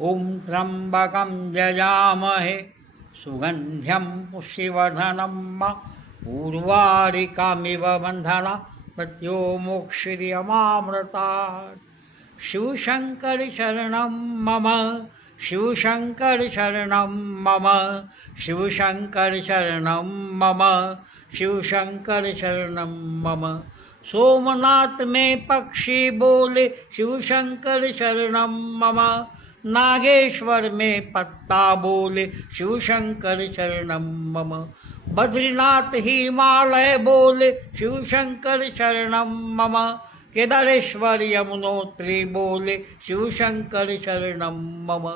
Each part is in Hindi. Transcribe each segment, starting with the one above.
ओम त्र्यंबकं यजामहे सुगंध्यं पुष्टिवर्धनम् उर्वारुकमिव बन्धना मृत्युर्मुक्षीयमामृतात्। शिवशंकर शरणं मम, शिवशंकर शरणं मम, शिवशंकर शरणं मम, शिवशंकर शरणं मम। सोमनाथ में पक्षी बोले शिवशंकर शरणं मम, नागेश्वर में पत्ता बोले शिवशंकर शरणं मम। बद्रीनाथ हिमालय बोले शिवशंकर शरणं मम, केदारेश्वर यमुनोत्री बोले शिवशंकर शरणं मम।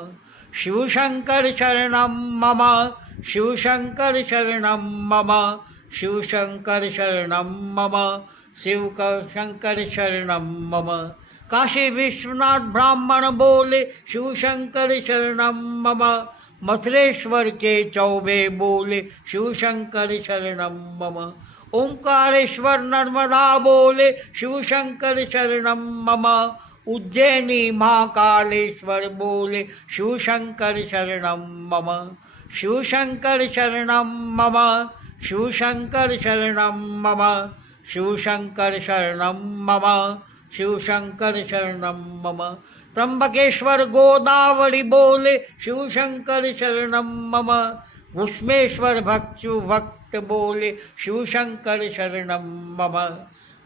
शिवशंकर शरणं मम, शिवशंकर शरणं मम, शिवशंकर शरणं मम, शिवशंकर शरणं मम। काशी विश्वनाथ ब्राह्मण बोले शिवशंकर शरणं मम, मथुरेश्वर के चौबे बोले शिवशंकर शरणं मम। ओंकारेश्वर नर्मदा बोले शिवशंकर शरणं मम, उज्जैनी महाकालेश्वर बोले शिवशंकर शरणं मम। शिवशंकर शरणं मम, शिवशंकर शरणं मम, शिवशंकर शरणं मम, शिवशंकर शरणं मम। त्र्यंबकेश्वर गोदावरी बोले शिवशंकर शरणं मम, घुष्मेश्वर भक्षु भक्त बोले शिवशंकर शरणं मम।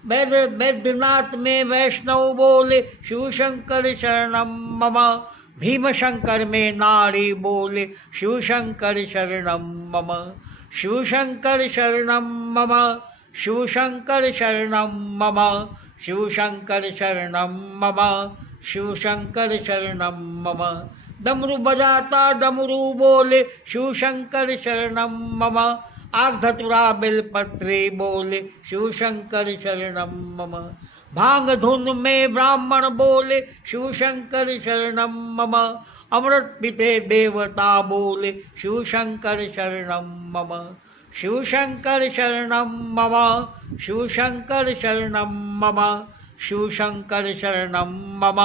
वैद्यनाथ में वैष्णव बोले शिवशंकर शरणं मम, भीमशंकर में नारी बोले शिवशंकर शरणं मम। शिवशंकर शरणं मम, शिवशंकर शरणं मम, शिवशंकर शरणं मम, शिवशंकर शरणं मम। डमरू बजाता डमरू बोले शिवशंकर शरणं मम, आग धतुरा बेलपत्री बोले शिवशंकर शरणं मम। भांग धुन में ब्राह्मण बोले शिवशंकर शरणं मम, अमृत पिते देवता बोले शिवशंकर शरणं मम। शिवशंकर शरणं मम, शिवशंकर शरणं मम, शिवशंकर शरणं मम,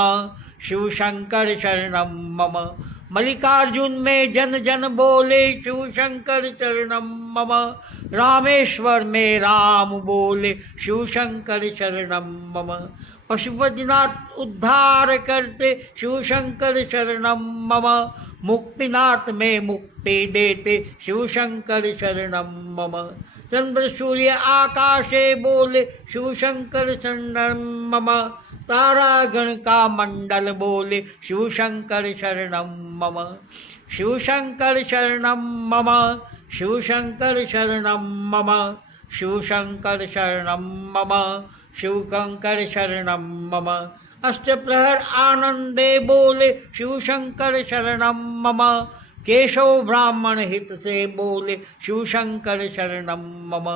शिवशंकर शरणं मम। मल्लिकार्जुन में जन जन बोले शिवशंकर शरणं मम, रामेश्वर में राम बोले शिवशंकर शरणं मम। पशुपतिनाथ उद्धार करते शिवशंकर शरणं मम, मुक्तिनाथ में मुक्ति देते शिवशंकर शरणं मम। चंद्र सूर्य आकाशे बोले शिवशंकर शरणं मम, तारागण का मंडल बोले शिवशंकर शरणं मम। शिवशंकर शरणं मम, शिवशंकर शरणं मम, शिवशंकर शरणं मम, शिवशंकर शरणं मम। अष्टप्रहर आनंदे बोले शिवशंकर शरणं मम, केशव ब्राह्मण हित से बोले शिवशंकर शरणं मम।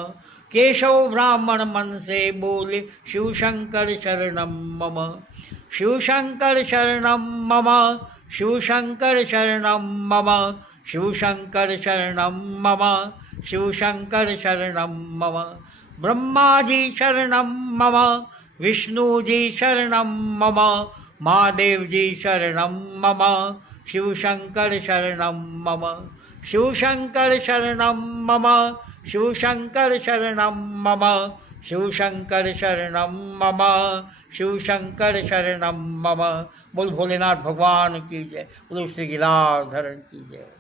केशव ब्राह्मण मन से बोले शिवशंकर शरणं मम। शिवशंकर शरणं मम, शिवशंकर शरणं मम, शिवशंकर शरणं मम, शिवशंकर शरणं मम। ब्रह्मा जी शरणं मम, विष्णु जी शरणं मम, महादेव जी शरणं मम, शिवशंकर शरणं मम। शिवशंकर शरणं मम, शिवशंकर शरणं मम, शिवशंकर शरणं मम, शिवशंकर शरणं मम। बोल भोलेनाथ भगवान की जय, बोल श्री गिरिराज धरण की जय।